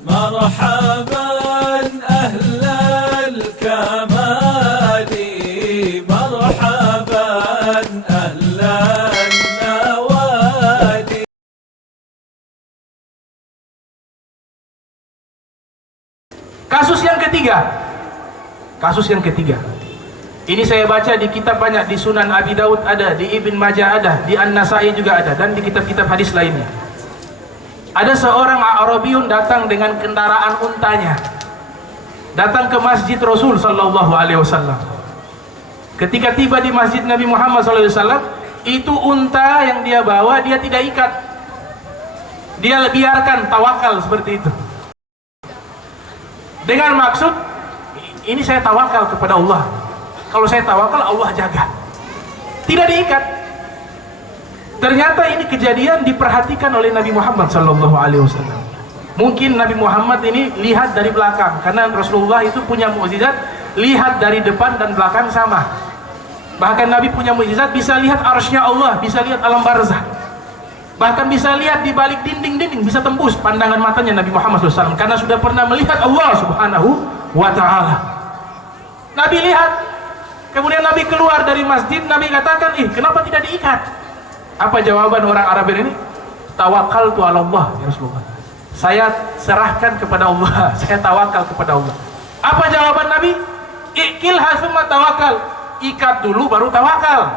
مرحبا أهل الكمال مرحبا أهل النوادي. Kasus yang ketiga. Ini saya baca di kitab banyak, di Sunan Abi Daud ada, di Ibn Majah ada, di An-Nasai juga ada, dan di kitab-kitab hadis lainnya. Ada seorang Arabiyun datang dengan kendaraan untanya, datang ke masjid Rasul sallallahu alaihi wasallam. Ketika tiba di masjid Nabi Muhammad sallallahu alaihi wasallam, itu unta yang dia bawa dia tidak ikat, dia biarkan tawakal seperti itu, dengan maksud ini saya tawakal kepada Allah. Kalau saya tawakal, Allah jaga. Tidak diikat. Ternyata ini kejadian diperhatikan oleh Nabi Muhammad SAW. Mungkin Nabi Muhammad ini lihat dari belakang, karena Rasulullah itu punya mukjizat, lihat dari depan dan belakang sama. Bahkan Nabi punya mukjizat, bisa lihat arsy-Nya Allah, bisa lihat alam barzah. Bahkan bisa lihat di balik dinding-dinding, bisa tembus pandangan matanya Nabi Muhammad SAW, karena sudah pernah melihat Allah Subhanahu wa Ta'ala. Nabi lihat. Kemudian Nabi keluar dari masjid, Nabi katakan, kenapa tidak diikat? Apa jawaban orang Arab ini? Tawakkaltu ala Allah, ya Rasulullah. Saya serahkan kepada Allah, saya tawakal kepada Allah. Apa jawaban Nabi? Ikilha summa tawakal. Ikat dulu baru tawakal.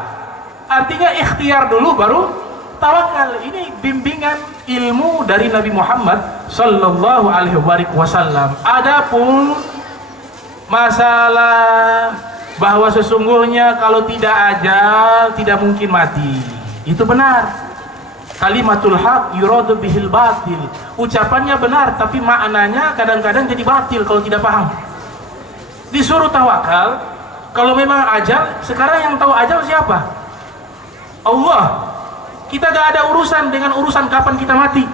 Artinya ikhtiar dulu baru tawakal. Ini bimbingan ilmu dari Nabi Muhammad sallallahu alaihi wasallam. Adapun masalah bahwa sesungguhnya kalau tidak ajal tidak mungkin mati, itu benar. Kalimatul haq yuradu bihil batil. Ucapannya benar tapi maknanya kadang-kadang jadi batil kalau tidak paham. Disuruh tawakal kalau memang ajal. Sekarang yang tahu ajal siapa? Allah. Kita gak ada urusan dengan urusan kapan kita mati.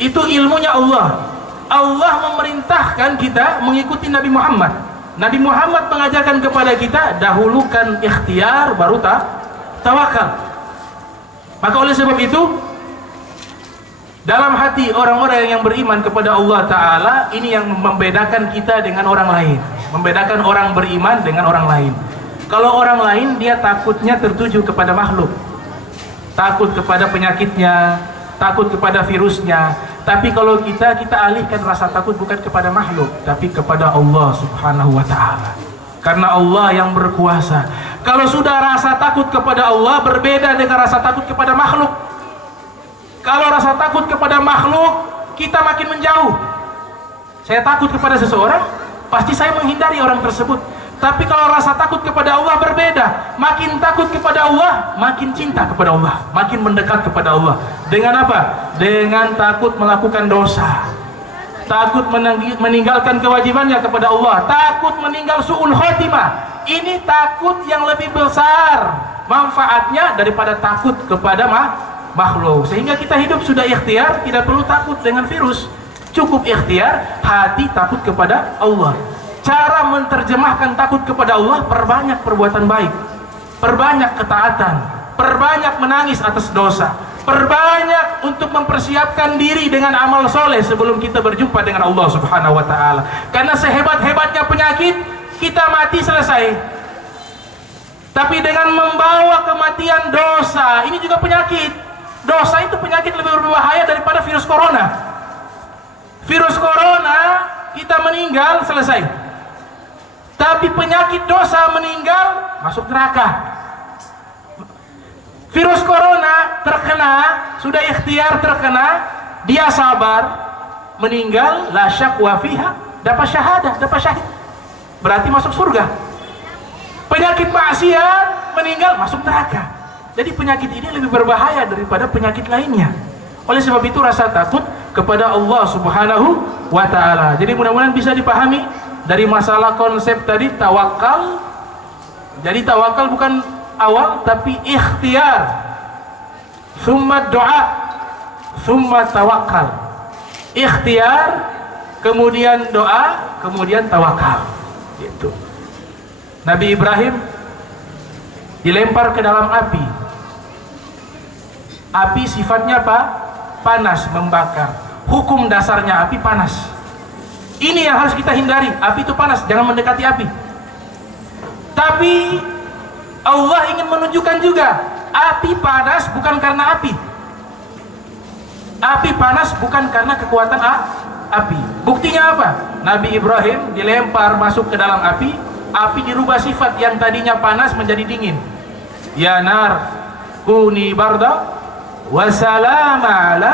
Itu ilmunya Allah. Allah memerintahkan kita mengikuti Nabi Muhammad. Nabi Muhammad mengajarkan kepada kita, dahulukan ikhtiar baru tawakal. Maka oleh sebab itu, dalam hati orang-orang yang beriman kepada Allah Ta'ala, ini yang membedakan kita dengan orang lain, membedakan orang beriman dengan orang lain. Kalau orang lain, dia takutnya tertuju kepada makhluk, takut kepada penyakitnya, takut kepada virusnya. Tapi kalau kita alihkan rasa takut bukan kepada makhluk, tapi kepada Allah Subhanahu wa Ta'ala. Karena Allah yang berkuasa. Kalau sudah rasa takut kepada Allah berbeda dengan rasa takut kepada makhluk. Kalau rasa takut kepada makhluk, kita makin menjauh. Saya takut kepada seseorang, pasti saya menghindari orang tersebut. Tapi kalau rasa takut kepada Allah berbeda. Makin takut kepada Allah, makin cinta kepada Allah, makin mendekat kepada Allah. Dengan apa? Dengan takut melakukan dosa, takut meninggalkan kewajibannya kepada Allah, takut meninggal su'ul khotimah. Ini takut yang lebih besar manfaatnya daripada takut kepada makhluk. Sehingga kita hidup sudah ikhtiar, tidak perlu takut dengan virus. Cukup ikhtiar, hati takut kepada Allah. Cara menerjemahkan takut kepada Allah, perbanyak perbuatan baik, perbanyak ketaatan, perbanyak menangis atas dosa, perbanyak untuk mempersiapkan diri dengan amal soleh sebelum kita berjumpa dengan Allah Subhanahu wa Ta'ala. Karena sehebat-hebatnya penyakit, kita mati selesai. Tapi dengan membawa kematian dosa, ini juga penyakit. Dosa itu penyakit lebih berbahaya daripada virus corona. Virus corona kita meninggal selesai. Tapi penyakit dosa meninggal masuk neraka. Virus corona terkena, sudah ikhtiar terkena, dia sabar, meninggal, la syakwa fiha, dapat syahadah, dapat syahid, berarti masuk surga. Penyakit maksiat meninggal masuk neraka. Jadi penyakit ini lebih berbahaya daripada penyakit lainnya. Oleh sebab itu rasa takut kepada Allah Subhanahu wa Ta'ala. Jadi mudah-mudahan bisa dipahami dari masalah konsep tadi tawakal. Jadi tawakal bukan awal tapi ikhtiar, summa doa, summa tawakal. Ikhtiar, kemudian doa, kemudian tawakal. Gitu. Nabi Ibrahim dilempar ke dalam api. Api sifatnya apa? Panas, membakar. hukum dasarnya api panas. Ini yang harus kita hindari. Api itu panas, jangan mendekati api. Tapi Allah ingin menunjukkan juga, api panas bukan karena api. Api panas bukan karena kekuatan api. Buktinya apa? Nabi Ibrahim dilempar masuk ke dalam api dirubah sifat, yang tadinya panas menjadi dingin. Ya nar kuni barda wa salama ala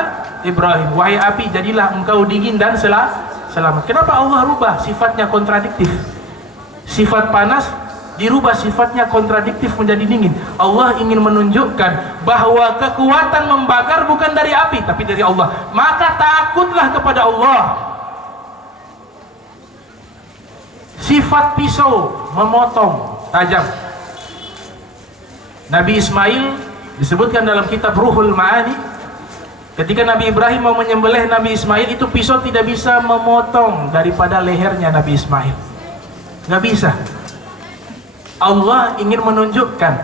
Ibrahim. Wahai api, jadilah engkau dingin dan selamat. Kenapa Allah rubah sifatnya kontradiktif? Sifat panas dirubah sifatnya kontradiktif menjadi dingin. Allah ingin menunjukkan bahwa kekuatan membakar bukan dari api tapi dari Allah. Maka takutlah kepada Allah. Sifat pisau memotong tajam. Nabi Ismail disebutkan dalam kitab Ruhul Ma'ani, ketika Nabi Ibrahim mau menyembelih Nabi Ismail, itu pisau tidak bisa memotong daripada lehernya Nabi Ismail. Nggak bisa. Allah ingin menunjukkan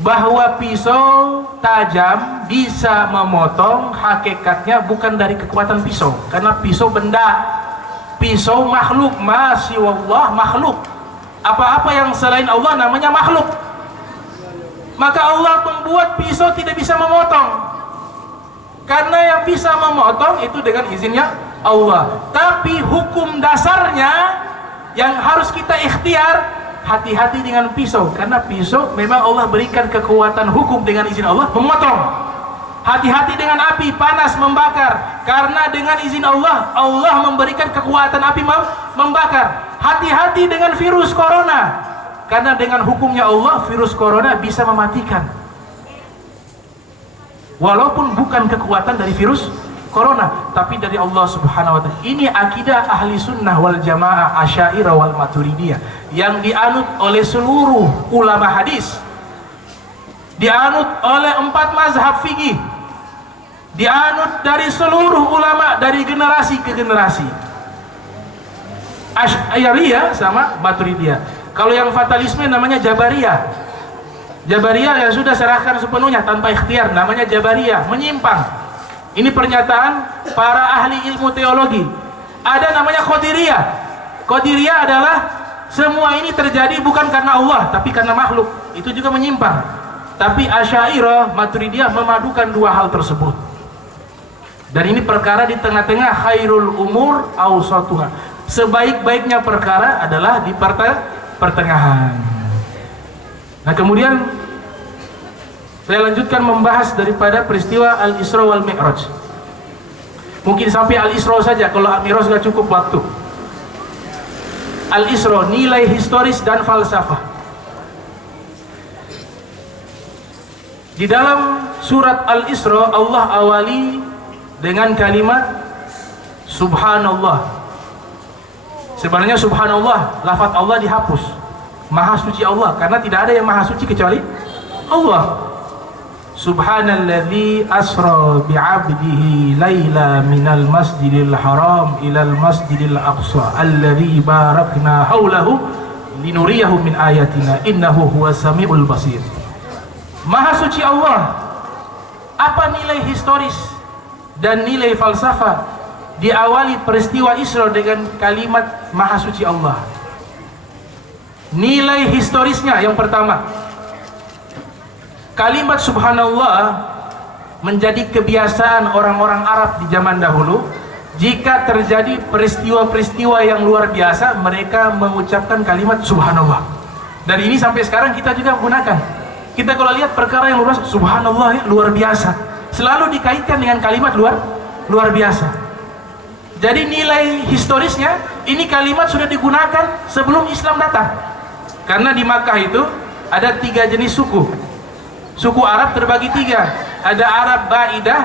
bahwa pisau tajam bisa memotong, hakikatnya bukan dari kekuatan pisau, karena pisau benda, pisau makhluk, masya Allah makhluk. Apa-apa yang selain Allah namanya makhluk. Maka Allah membuat pisau tidak bisa memotong, karena yang bisa memotong itu dengan izinnya Allah. Tapi hukum dasarnya yang harus kita ikhtiar, hati-hati dengan pisau, karena pisau memang Allah berikan kekuatan hukum dengan izin Allah memotong. Hati-hati dengan api panas membakar, karena dengan izin Allah, Allah memberikan kekuatan api membakar. Hati-hati dengan virus corona, karena dengan hukumnya Allah virus corona bisa mematikan, walaupun bukan kekuatan dari virus corona, tapi dari Allah Subhanahu wa ta'ala. Ini akidah ahli sunnah wal jamaah Asy'ariyah wal Maturidiyah yang dianut oleh seluruh ulama hadis, dianut oleh 4 mazhab fikih, dianut dari seluruh ulama dari generasi ke generasi. Asy'ariyah sama Maturidiyah. Kalau yang fatalisme namanya Jabariyah. Jabariyah yang sudah serahkan sepenuhnya tanpa ikhtiar, namanya Jabariyah, menyimpang. Ini pernyataan para ahli ilmu teologi. Ada namanya Qadiriyah. Qadiriyah adalah semua ini terjadi bukan karena Allah tapi karena makhluk. Itu juga menyimpang. Tapi Asy'ariyah, Maturidiyah memadukan dua hal tersebut. Dan ini perkara di tengah-tengah, khairul umur awsatuha. Sebaik-baiknya perkara adalah di pertengahan. Nah, kemudian saya lanjutkan membahas daripada peristiwa Al-Isra wal Mi'raj. Mungkin sampai Al-Isra saja, kalau Al-Mi'raj gak cukup waktu. Al-Isra, nilai historis dan falsafah. Di dalam surat Al-Isra, Allah awali dengan kalimat Subhanallah. Sebenarnya Subhanallah, lafaz Allah dihapus. Maha suci Allah, karena tidak ada yang maha suci kecuali Allah. Subhanalladzi asra bi'abdihi laila minal masjidil haram ilal masjidil aqsa alladzi barakna haulahu linuriyahu min ayatina innahu huwas samiul basir. Maha suci Allah. Apa nilai historis dan nilai falsafah diawali peristiwa Isra dengan kalimat Maha suci Allah? Nilai historisnya yang pertama, kalimat Subhanallah menjadi kebiasaan orang-orang Arab di zaman dahulu. Jika terjadi peristiwa-peristiwa yang luar biasa, mereka mengucapkan kalimat Subhanallah. Dan ini sampai sekarang kita juga menggunakan. Kita kalau lihat perkara yang luar biasa, Subhanallah ya, luar biasa, selalu dikaitkan dengan kalimat luar biasa. Jadi nilai historisnya, ini kalimat sudah digunakan sebelum Islam datang. Karena di Makkah itu ada 3 jenis suku. Suku Arab terbagi 3. Ada Arab Ba'idah,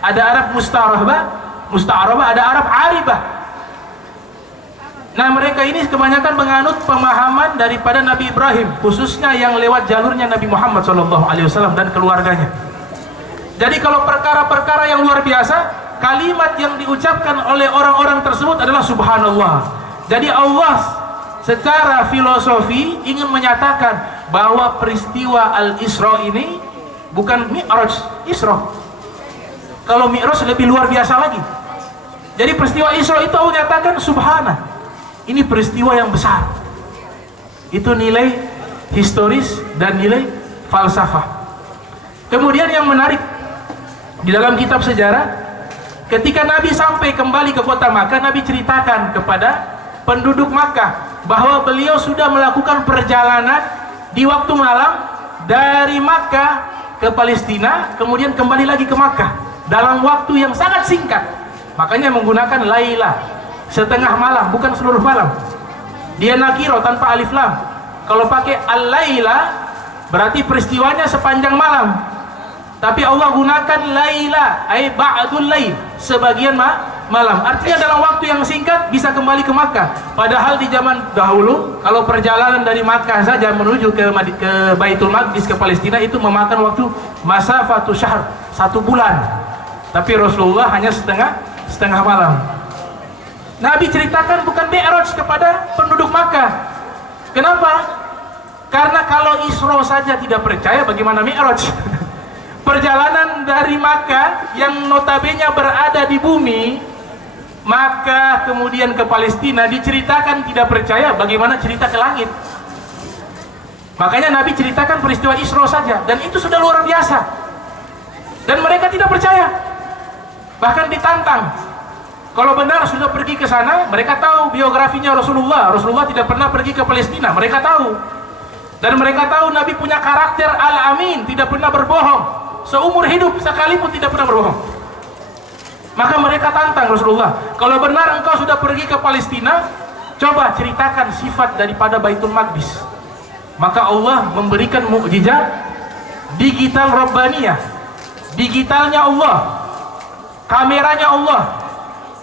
ada Arab Musta'arabah, ada Arab Aribah. Nah, mereka ini kebanyakan menganut pemahaman daripada Nabi Ibrahim, khususnya yang lewat jalurnya Nabi Muhammad SAW dan keluarganya. Jadi kalau perkara-perkara yang luar biasa, kalimat yang diucapkan oleh orang-orang tersebut adalah Subhanallah. Jadi Allah secara filosofi ingin menyatakan bahwa peristiwa Al-Isra ini bukan Mi'raj, Isra. Kalau Mi'raj lebih luar biasa lagi. Jadi peristiwa Isra itu Allah nyatakan subhana. Ini peristiwa yang besar. Itu nilai historis dan nilai falsafah. Kemudian yang menarik di dalam kitab sejarah, ketika Nabi sampai kembali ke kota Makkah, Nabi ceritakan kepada penduduk Makkah bahwa beliau sudah melakukan perjalanan di waktu malam dari Makkah ke Palestina, kemudian kembali lagi ke Makkah dalam waktu yang sangat singkat. Makanya menggunakan laila, setengah malam, bukan seluruh malam. Dia nakiro tanpa alif lam. Kalau pakai al-laila berarti peristiwanya sepanjang malam. Tapi Allah gunakan laila, ay ba'dul lail, sebagian malam. Artinya dalam waktu yang singkat bisa kembali ke Makkah. Padahal di zaman dahulu kalau perjalanan dari Makkah saja menuju ke Baitul Maqdis, ke Palestina, itu memakan waktu masafatu syahr, 1 bulan. Tapi Rasulullah hanya setengah malam. Nabi ceritakan bukan mi'raj kepada penduduk Makkah. Kenapa? Karena kalau Isra saja tidak percaya, bagaimana mi'raj? Perjalanan dari Makkah yang notabene berada di bumi, Makkah kemudian ke Palestina, diceritakan tidak percaya, bagaimana cerita ke langit? Makanya Nabi ceritakan peristiwa Isra saja, dan itu sudah luar biasa. Dan mereka tidak percaya, bahkan ditantang. Kalau benar sudah pergi ke sana, mereka tahu biografinya Rasulullah. Rasulullah tidak pernah pergi ke Palestina, mereka tahu. Dan mereka tahu Nabi punya karakter al-amin, tidak pernah berbohong. Seumur hidup sekalipun tidak pernah berbohong. Maka mereka tantang Rasulullah, kalau benar engkau sudah pergi ke Palestina, coba ceritakan sifat daripada Baitul Maqdis. Maka Allah memberikan mukjizat digital Rabbaniyah, digitalnya Allah, kameranya Allah,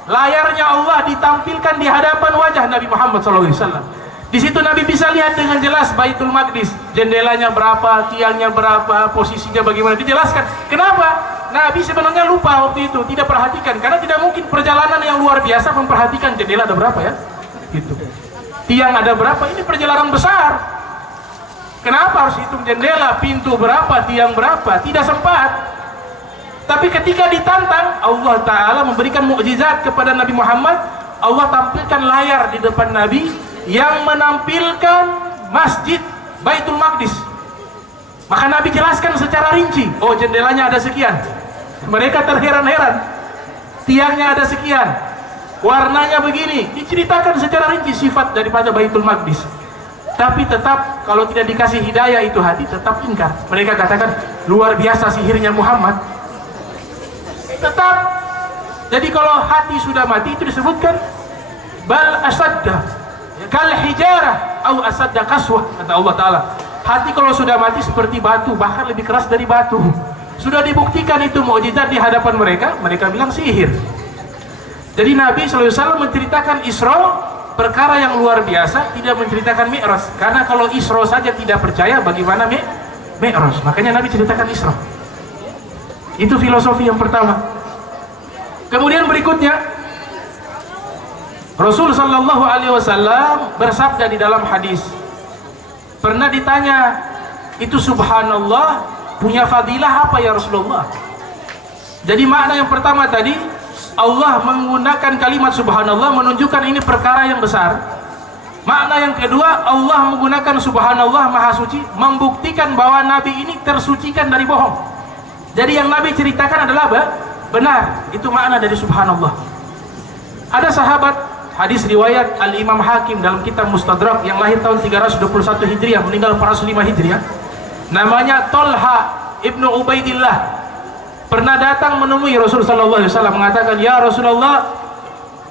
layarnya Allah ditampilkan di hadapan wajah Nabi Muhammad SAW. Di situ Nabi bisa lihat dengan jelas Baitul Maqdis, jendelanya berapa, tiangnya berapa, posisinya bagaimana, dijelaskan. Kenapa? Nabi sebenarnya lupa waktu itu, tidak perhatikan, karena tidak mungkin perjalanan yang luar biasa memperhatikan jendela ada berapa ya, gitu. Tiang ada berapa, ini perjalanan besar. Kenapa harus hitung jendela, pintu berapa, tiang berapa? Tidak sempat. Tapi ketika ditantang, Allah Ta'ala memberikan mukjizat kepada Nabi Muhammad. Allah tampilkan layar di depan Nabi yang menampilkan masjid Baitul Maqdis. Maka Nabi jelaskan secara rinci, oh jendelanya ada sekian. Mereka terheran-heran, tiangnya ada sekian, warnanya begini. Diceritakan secara rinci sifat daripada Baitul Maqdis. Tapi tetap kalau tidak dikasih hidayah itu hati tetap ingkar. Mereka katakan luar biasa sihirnya Muhammad. Tetap. Jadi kalau hati sudah mati itu disebutkan bal asadda kal hijarah au asadda qaswah, kata Allah Ta'ala. Hati kalau sudah mati seperti batu, bahkan lebih keras dari batu. Sudah dibuktikan itu mukjizat di hadapan mereka, mereka bilang sihir. Jadi Nabi SAW menceritakan Isra, perkara yang luar biasa, tidak menceritakan Mi'raj. Karena kalau Isra saja tidak percaya, bagaimana Mi'raj? Makanya Nabi ceritakan Isra. Itu filosofi yang pertama. Kemudian berikutnya, Rasul sallallahu alaihi wasallam bersabda di dalam hadis. Pernah ditanya, itu subhanallah punya fadilah apa ya Rasulullah? Jadi makna yang pertama tadi, Allah menggunakan kalimat subhanallah menunjukkan ini perkara yang besar. Makna yang kedua, Allah menggunakan subhanallah maha suci membuktikan bahwa Nabi ini tersucikan dari bohong. Jadi yang Nabi ceritakan adalah benar. Itu makna dari subhanallah. Ada sahabat, hadis riwayat Al-Imam Hakim dalam kitab Mustadrak, yang lahir tahun 321 Hijriah, meninggal 405 Hijriah. Namanya Tolha ibnu Ubaidillah. Pernah datang menemui Rasul sallallahu alaihi wasallam, mengatakan, "Ya Rasulullah,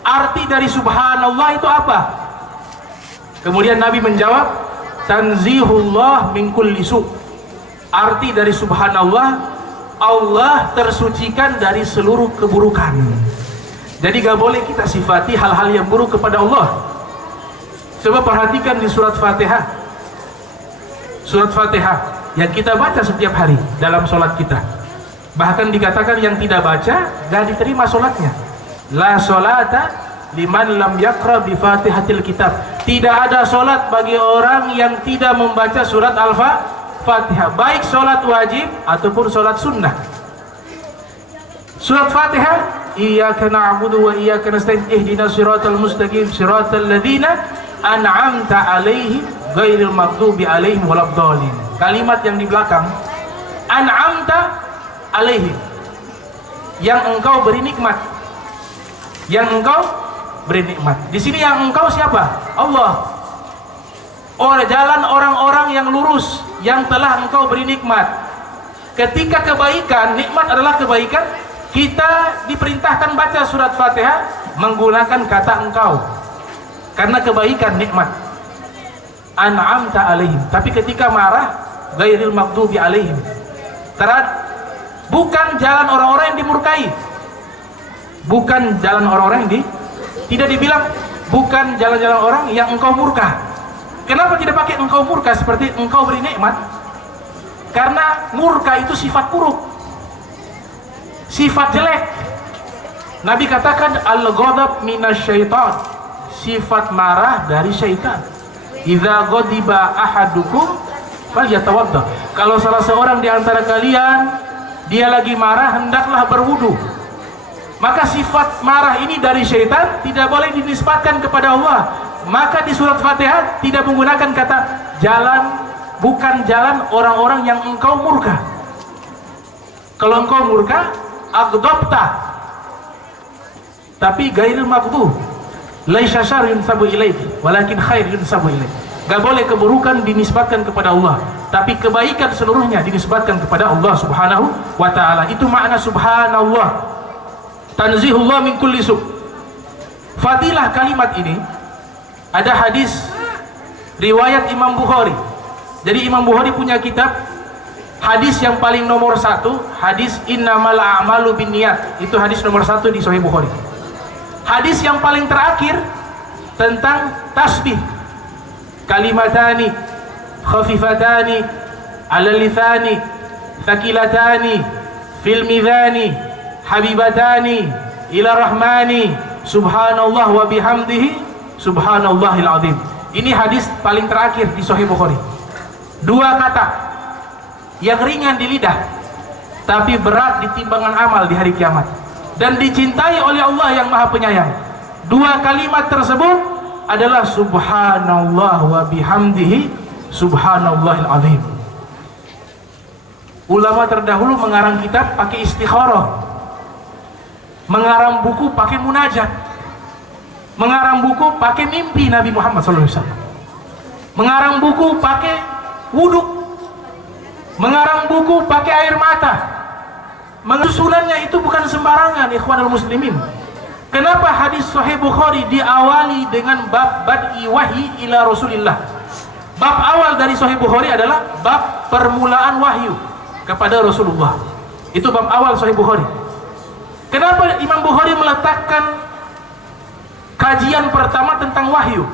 arti dari subhanallah itu apa?" Kemudian Nabi menjawab, "Tanzihullah min kulli su." Arti dari subhanallah, Allah tersucikan dari seluruh keburukan. Jadi gak boleh kita sifati hal-hal yang buruk kepada Allah. Coba perhatikan di surat Fatihah. Surat Fatihah yang kita baca setiap hari dalam sholat kita. Bahkan dikatakan yang tidak baca gak diterima sholatnya. La sholata liman lam yaqra bi fatihatil kitab. Tidak ada sholat bagi orang yang tidak membaca surat Al-Fatihah, baik sholat wajib ataupun sholat sunnah. Surat Fatihah iyyaka na'budu wa iyyaka nasta'in ihdinas siratal mustaqim siratal ladzina an'amta 'alaihim ghairil maghdubi 'alaihim waladdallin. Kalimat yang di belakang an'amta 'alaihim, yang engkau beri nikmat, yang engkau beri nikmat. Di sini yang engkau siapa? Allah. Jalan orang-orang yang lurus yang telah engkau beri nikmat. Ketika kebaikan, nikmat adalah kebaikan, kita diperintahkan baca surat Fatihah menggunakan kata engkau, karena kebaikan nikmat. An'amta 'alaihim. Tapi ketika marah, ghairil maghdubi 'alaihim, bukan jalan orang-orang yang dimurkai, bukan jalan orang-orang yang tidak dibilang bukan jalan-jalan orang yang engkau murka. Kenapa tidak pakai engkau murka seperti engkau beri nikmat? Karena murka itu sifat buruk, sifat jelek. Nabi katakan al-ghadab minasyaitan, sifat marah dari syaitan. Idza ghadiba ahadukum falyatawadda. Kalau salah seorang di antara kalian dia lagi marah, hendaklah berwudu. Maka sifat marah ini dari syaitan tidak boleh dinisbatkan kepada Allah. Maka di surat Fatihah tidak menggunakan kata jalan, bukan jalan orang-orang yang engkau murka. Kalau engkau murka, aghdabta, tapi ghairil maghdub, laisa syarr yunsabu ilaihi walakin khair yunsabu ilaihi. Gak boleh keburukan dinisbatkan kepada Allah, tapi kebaikan seluruhnya dinisbatkan kepada Allah Subhanahu wa ta'ala. Itu makna subhanallah, tanzihullah min kulli su'. Fadilah kalimat ini ada hadis riwayat Imam Bukhari. Jadi Imam Bukhari punya kitab hadis yang paling nomor 1, hadis innamal a'malu binniyat. Itu hadis nomor 1 di Sahih Bukhari. Hadis yang paling terakhir tentang tasbih, kalimatani khafifatani 'alal lisani thaqilatani fil mizani habibatani ila rahmani subhanallah wa bihamdihi subhanallahil azim. Ini hadis paling terakhir di Sahih Bukhari. Dua kata yang ringan di lidah tapi berat di timbangan amal di hari kiamat, dan dicintai oleh Allah yang Maha Penyayang. Dua kalimat tersebut adalah subhanallah wa bihamdihi subhanallahil azim. Ulama terdahulu mengarang kitab pakai istikharah, mengarang buku pakai munajat, mengarang buku pakai mimpi Nabi Muhammad SAW, mengarang buku pakai wudhu, mengarang buku pakai air mata. Susunannya itu bukan sembarangan, ikhwanul muslimin. Kenapa hadis Sahih Bukhari diawali dengan bab bad'i wahyi ila Rasulillah? Bab awal dari Sahih Bukhari adalah bab permulaan wahyu kepada Rasulullah. Itu bab awal Sahih Bukhari. Kenapa Imam Bukhari meletakkan kajian pertama tentang wahyu?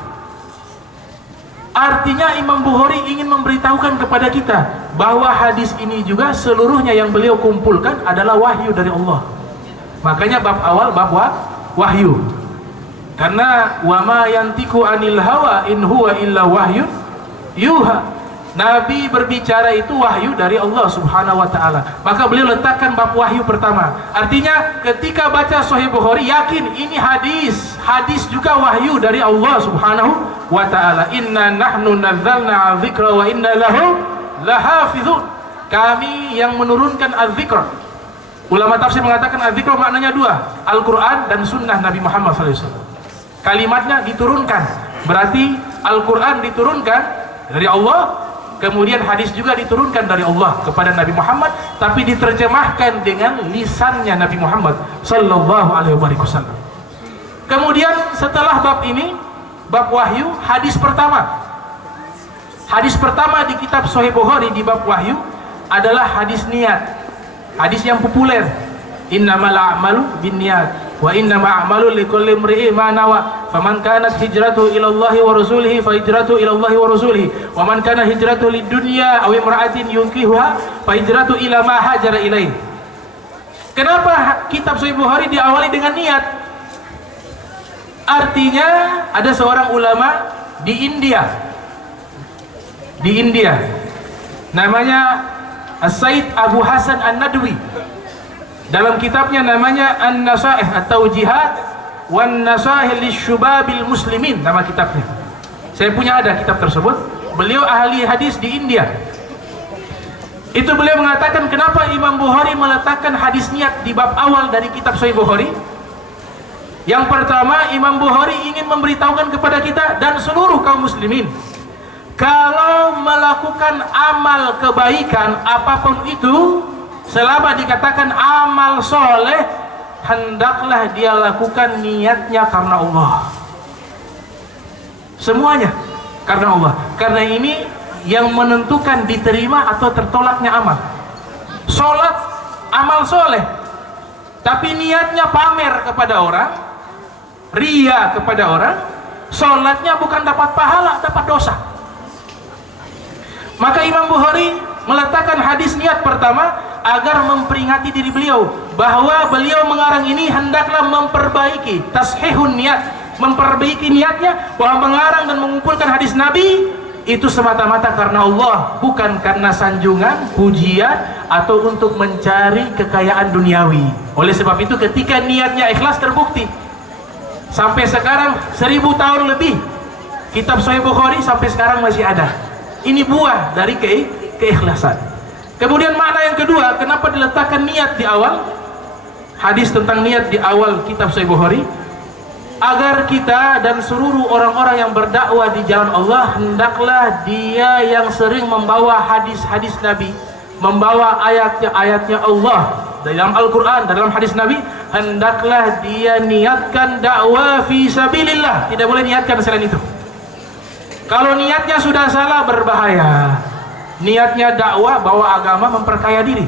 Artinya Imam Bukhari ingin memberitahukan kepada kita bahwa hadis ini juga seluruhnya yang beliau kumpulkan adalah wahyu dari Allah. Makanya bab awal bab wahyu. Karena wa ma yantiku anil hawa in huwa illa wahyu yuha. Nabi berbicara itu wahyu dari Allah Subhanahu wa ta'ala. Maka beliau letakkan bab wahyu pertama. Artinya ketika baca Sahih Bukhari, yakin ini hadis juga wahyu dari Allah Subhanahu wa ta'ala. Inna nahnu nazzalna dzikra wa inna lahu lahafizun. Kami yang menurunkan az-zikr. Ulama tafsir mengatakan az-zikr maknanya dua, Al-Quran dan sunnah Nabi Muhammad SAW. Kalimatnya diturunkan, berarti Al-Quran diturunkan dari Allah, kemudian hadis juga diturunkan dari Allah kepada Nabi Muhammad, tapi diterjemahkan dengan lisannya Nabi Muhammad sallallahu alaihi wasallam. Kemudian setelah bab ini, bab wahyu, hadis pertama di kitab Sahih Bukhari di bab wahyu adalah hadis niat, hadis yang populer. Innamal a'malu binniyat wa innamal a'malu likulli imri'in ma nawa faman kanat hijratuhu ila Allahi wa rasulihi fa hijratuhu ila Allahi wa rasulihi wa man kana hijratuhu lid-dunya aw imra'atin yunkihuha fa hijratuhu ila ma hajara ilaihi. Kenapa kitab Sahih Bukhari diawali dengan niat? Artinya ada seorang ulama di India namanya As-Said Abu Hasan An-Nadwi. Dalam kitabnya namanya An-Nasaih atau Jihad wan Nasaih lisyubabil muslimin, nama kitabnya. Saya punya ada kitab tersebut. Beliau ahli hadis di India. Itu beliau mengatakan kenapa Imam Bukhari meletakkan hadis niat di bab awal dari kitab Sahih Bukhari. Yang pertama, Imam Bukhari ingin memberitahukan kepada kita dan seluruh kaum muslimin, kalau melakukan amal kebaikan apapun itu, selama dikatakan amal soleh, hendaklah dia lakukan niatnya karena Allah. Semuanya karena Allah. Karena ini yang menentukan diterima atau tertolaknya amal. Sholat amal soleh, tapi niatnya pamer kepada orang, ria kepada orang, sholatnya bukan dapat pahala, dapat dosa. Maka Imam Bukhari meletakkan hadis niat pertama agar memperingati diri beliau bahwa beliau mengarang ini hendaklah memperbaiki tashihun niat, memperbaiki niatnya, bahwa mengarang dan mengumpulkan hadis Nabi itu semata-mata karena Allah, bukan karena sanjungan, pujian, atau untuk mencari kekayaan duniawi. Oleh sebab itu ketika niatnya ikhlas terbukti. Sampai sekarang 1000 tahun lebih kitab Sahih Bukhari sampai sekarang masih ada. Ini buah dari keikhlasan. Kemudian makna yang kedua, kenapa diletakkan niat di awal? Hadis tentang niat di awal kitab Sahih Bukhari, agar kita dan seluruh orang-orang yang berdakwah di jalan Allah, hendaklah dia yang sering membawa hadis-hadis Nabi, membawa ayat-ayatnya Allah dalam Al-Quran, dalam hadis Nabi, hendaklah dia niatkan dakwah fi sabilillah. Tidak boleh niatkan selain itu. Kalau niatnya sudah salah, berbahaya. Niatnya dakwah, bawa agama, memperkaya diri.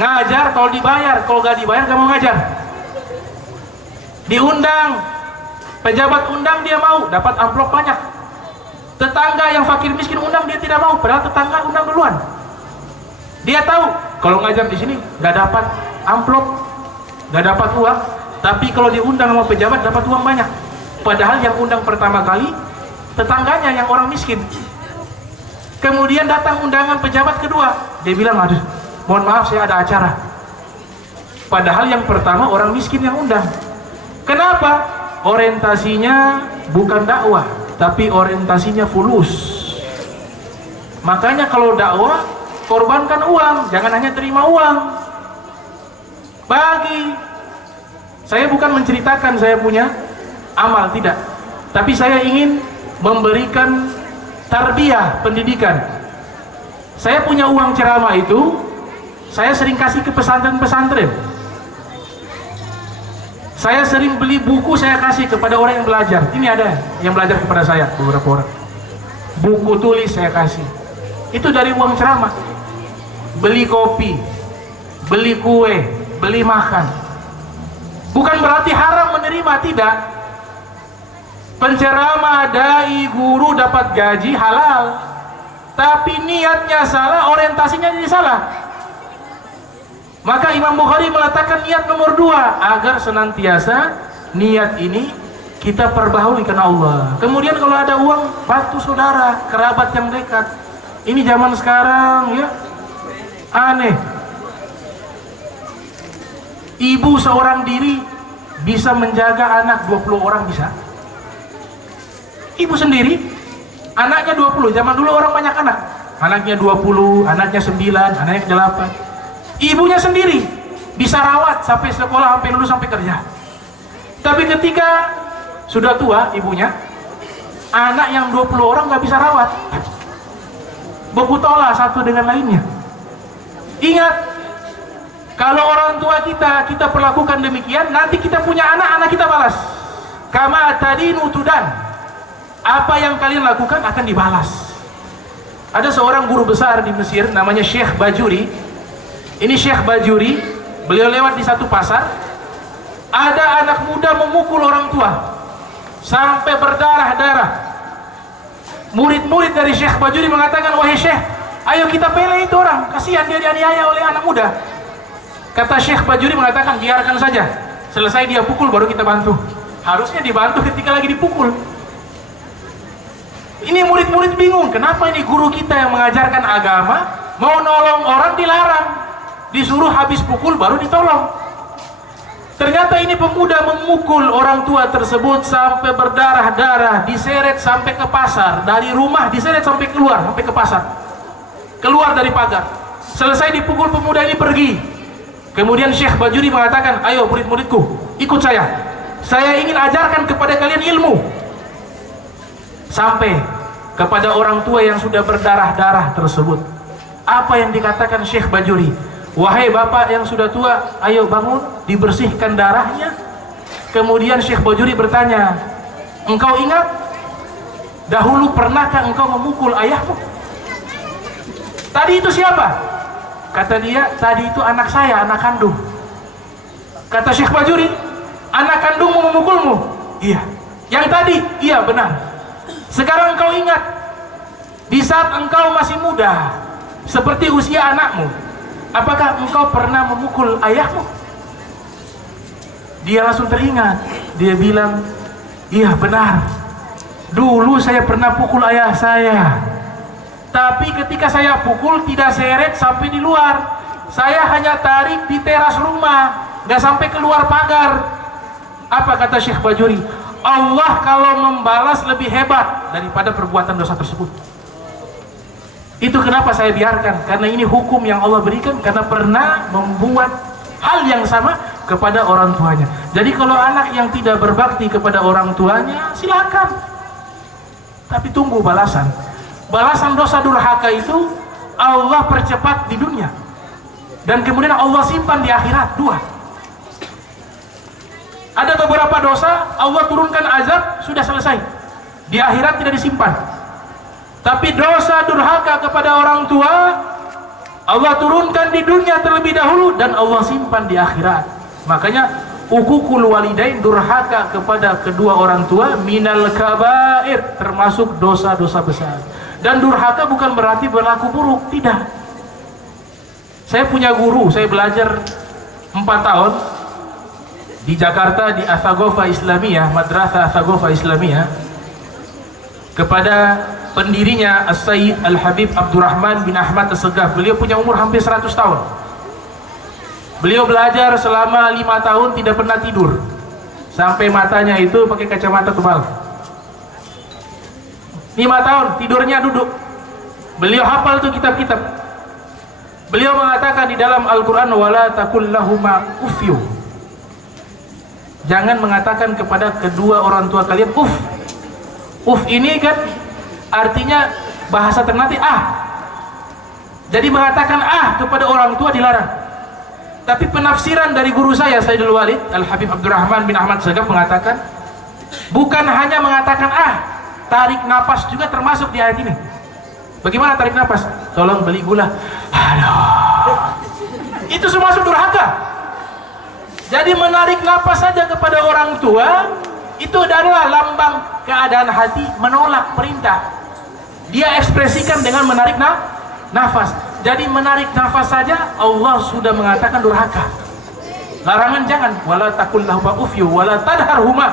Ngajar kalau dibayar, kalau gak dibayar gak mau ngajar. Diundang, pejabat undang dia mau, dapat amplop banyak. Tetangga yang fakir miskin undang dia tidak mau, padahal tetangga undang duluan. Dia tahu kalau ngajar di sini nggak dapat amplop, nggak dapat uang, tapi kalau diundang sama pejabat dapat uang banyak. Padahal yang undang pertama kali tetangganya yang orang miskin. Kemudian datang undangan pejabat kedua, dia bilang, aduh, mohon maaf saya ada acara. Padahal yang pertama orang miskin yang undang. Kenapa? Orientasinya bukan dakwah, tapi orientasinya fulus. Makanya kalau dakwah, korbankan uang, jangan hanya terima uang. Bagi. Saya bukan menceritakan saya punya amal, tidak. Tapi saya ingin memberikan tarbiyah, pendidikan. Saya punya uang ceramah itu, saya sering kasih ke pesantren-pesantren. Saya sering beli buku, saya kasih kepada orang yang belajar. Ini ada yang belajar kepada saya, beberapa orang. Buku tulis saya kasih. Itu dari uang ceramah. Beli kopi, beli kue, beli makan. Bukan berarti haram menerima, tidak. Penceramah, dai, guru dapat gaji halal. Tapi niatnya salah, orientasinya jadi salah. Maka Imam Bukhari meletakkan niat nomor 2 agar senantiasa niat ini kita perbaharui karena Allah. Kemudian kalau ada uang, bantu saudara, kerabat yang dekat. Ini zaman sekarang ya aneh. Ibu seorang diri bisa menjaga anak 20 orang bisa. Ibu sendiri, anaknya 20. Zaman dulu orang banyak anak. Anaknya 20, anaknya 9, anaknya 8. Ibunya sendiri bisa rawat sampai sekolah, sampai lulus, sampai kerja. Tapi ketika sudah tua ibunya, anak yang 20 orang nggak bisa rawat, berputola satu dengan lainnya. Ingat, kalau orang tua kita perlakukan demikian, nanti kita punya anak, anak kita balas. Kama tadinu tudan. Apa yang kalian lakukan akan dibalas. Ada seorang guru besar di Mesir namanya Syekh Bajuri. Ini Syekh Bajuri, beliau lewat di satu pasar, ada anak muda memukul orang tua sampai berdarah-darah. Murid-murid dari Syekh Bajuri mengatakan, wahai Syekh, ayo kita pele itu orang, kasihan dia dianiaya oleh anak muda. Kata Syekh Bajuri mengatakan, biarkan saja, selesai dia pukul baru kita bantu. Harusnya dibantu ketika lagi dipukul. Ini murid-murid bingung, kenapa ini guru kita yang mengajarkan agama mau nolong orang dilarang. disuruh habis pukul baru ditolong. Ternyata ini pemuda memukul orang tua tersebut sampai berdarah-darah, diseret sampai ke pasar, dari rumah diseret sampai keluar, sampai ke pasar, keluar dari pagar. Selesai dipukul, pemuda ini pergi. Kemudian Syekh Bajuri mengatakan, ayo murid-muridku, ikut saya ingin ajarkan kepada kalian ilmu. Sampai kepada orang tua yang sudah berdarah-darah tersebut, apa yang dikatakan Syekh Bajuri? Wahai bapak yang sudah tua, ayo bangun, dibersihkan darahnya. Kemudian Syekh Bajuri bertanya, engkau ingat dahulu pernahkah engkau memukul ayahmu? Tadi itu siapa? Kata dia, tadi itu anak saya, anak kandung. Kata Syekh Bajuri, anak kandungmu memukulmu? Iya. Yang tadi? Iya, benar. Sekarang engkau ingat, di saat engkau masih muda, seperti usia anakmu, apakah engkau pernah memukul ayahmu? Dia langsung teringat. Dia bilang, iya benar, dulu saya pernah pukul ayah saya. Tapi ketika saya pukul tidak seret sampai di luar, saya hanya tarik di teras rumah, gak sampai keluar pagar. Apa kata Syekh Bajuri? Allah kalau membalas lebih hebat daripada perbuatan dosa tersebut. Itu kenapa saya biarkan, karena ini hukum yang Allah berikan, karena pernah membuat hal yang sama kepada orang tuanya. Jadi kalau anak yang tidak berbakti kepada orang tuanya, silakan, tapi tunggu balasan. Balasan dosa durhaka itu Allah percepat di dunia, dan kemudian Allah simpan di akhirat. Dua, ada beberapa dosa Allah turunkan azab, sudah selesai, di akhirat tidak disimpan. Tapi dosa durhaka kepada orang tua Allah turunkan di dunia terlebih dahulu, dan Allah simpan di akhirat. Makanya uququl walidain, durhaka kepada kedua orang tua, minal kabair, termasuk dosa-dosa besar. Dan durhaka bukan berarti berlaku buruk, tidak. Saya punya guru, saya belajar 4 tahun di Jakarta, di Athagofa Islamiyah, Madrasah Athagofa Islamiyah, kepada pendirinya As-Sayyid Al-Habib Abdurrahman bin Ahmad As-Segaf. Beliau punya umur hampir 100 tahun. Beliau belajar selama 5 tahun tidak pernah tidur, sampai matanya itu pakai kacamata tebal. 5 tahun tidurnya duduk. Beliau hafal tuh kitab-kitab. Beliau mengatakan di dalam Al-Quran, wala takul lahuma ufyu, jangan mengatakan kepada kedua orang tua kalian uf. Uf ini kan artinya bahasa Ternate jadi mengatakan kepada orang tua dilarang. Tapi penafsiran dari guru saya Sayyidul Walid Al-Habib Abdurrahman bin Ahmad Segaf mengatakan, bukan hanya mengatakan tarik napas juga termasuk di ayat ini. Bagaimana tarik napas? Tolong beli gula. Aduh, itu semua masuk durhaka. Jadi menarik napas saja kepada orang tua itu adalah lambang keadaan hati menolak perintah. Dia ekspresikan dengan menarik nafas. Jadi menarik nafas saja Allah sudah mengatakan durhaka. Larangan jangan, wala takul lahuma ufyu wala tadharhuma.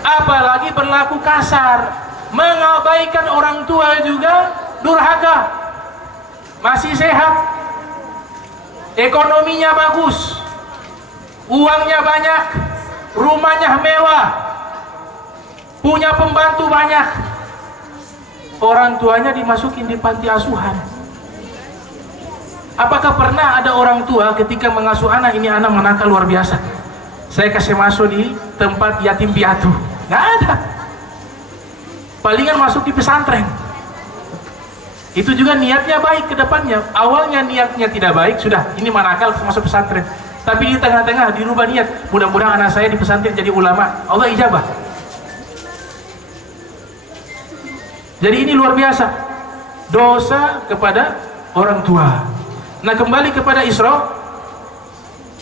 Apalagi berlaku kasar, mengabaikan orang tua juga durhaka. Masih sehat, ekonominya bagus, uangnya banyak, rumahnya mewah, punya pembantu banyak, orang tuanya dimasukin di panti asuhan. Apakah pernah ada orang tua ketika mengasuh anak, ini anak menakal luar biasa, saya kasih masuk di tempat yatim piatu? Nggak ada. Palingan masuk di pesantren. Itu juga niatnya baik ke depannya. Awalnya niatnya tidak baik, sudah ini manakal masuk pesantren. Tapi di tengah-tengah dirubah niat, mudah-mudahan anak saya di pesantren jadi ulama, Allah ijabah. Jadi ini luar biasa, dosa kepada orang tua. Nah, kembali kepada Isra.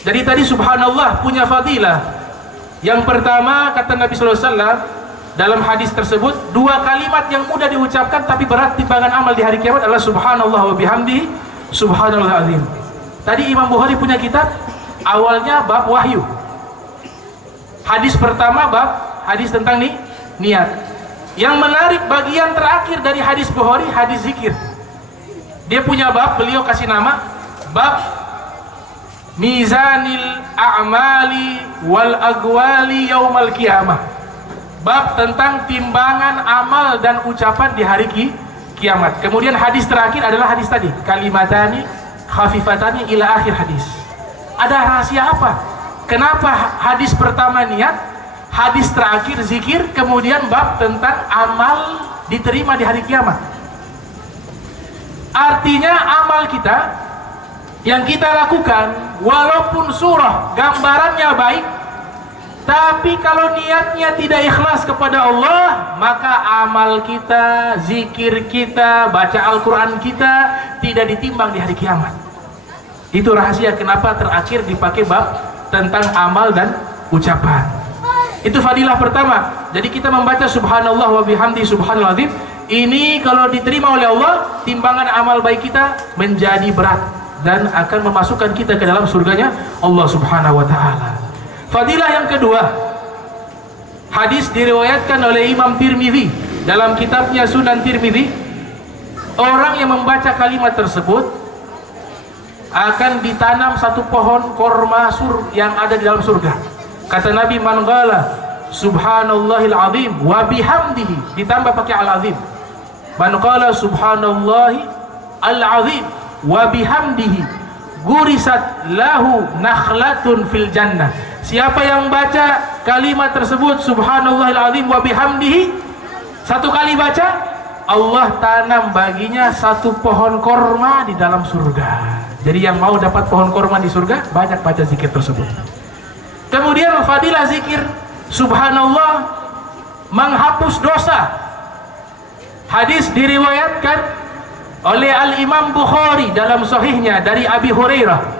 Jadi tadi subhanallah punya fadilah. Yang pertama kata Nabi sallallahu alaihi wasallam dalam hadis tersebut, 2 kalimat yang mudah diucapkan tapi berat timbangan amal di hari kiamat adalah subhanallah wa bihamdi subhanallah azim. Tadi Imam Bukhari punya kitab, awalnya bab wahyu. Hadis pertama bab hadis tentang niat. Yang menarik bagian terakhir dari hadis Bukhari, hadis zikir. Dia punya bab, beliau kasih nama bab mizanil a'mali wal aqwali yaumal qiyamah. Bab tentang timbangan amal dan ucapan di hari kiamat. Kemudian hadis terakhir adalah hadis tadi, kalimatani khafifatani ila akhir hadis. Ada rahasia apa? Kenapa hadis pertama niat, hadis terakhir zikir, kemudian bab tentang amal diterima di hari kiamat? Artinya amal kita yang kita lakukan, walaupun surah gambarannya baik, tapi kalau niatnya tidak ikhlas kepada Allah, maka amal kita, zikir kita, baca Al-Quran kita tidak ditimbang di hari kiamat. Itu rahasia kenapa terakhir dipakai bab tentang amal dan ucapan. Itu fadilah pertama. Jadi kita membaca subhanallah wa bihamdi subhanallazim, ini kalau diterima oleh Allah, timbangan amal baik kita menjadi berat dan akan memasukkan kita ke dalam surganya Allah Subhanahu wa taala. Fadilah yang kedua, hadis diriwayatkan oleh Imam Tirmidzi dalam kitabnya Sunan Tirmidzi. Orang yang membaca kalimat tersebut akan ditanam satu pohon korma yang ada di dalam surga. Kata Nabi, man qala subhanallahil azim wa bihamdihi, ditambah pakai al-azim. Man qala subhanallahi al-azim wa bihamdihi gurisat lahu nakhlatun fil jannah. Siapa yang baca kalimat tersebut subhanallahil azim wa bihamdihi, satu kali baca, Allah tanam baginya satu pohon korma di dalam surga. Jadi yang mau dapat pohon korma di surga, banyak baca zikir tersebut. Kemudian fadilah zikir subhanallah menghapus dosa. Hadis diriwayatkan oleh Al-Imam Bukhari dalam sahihnya dari Abi Hurairah.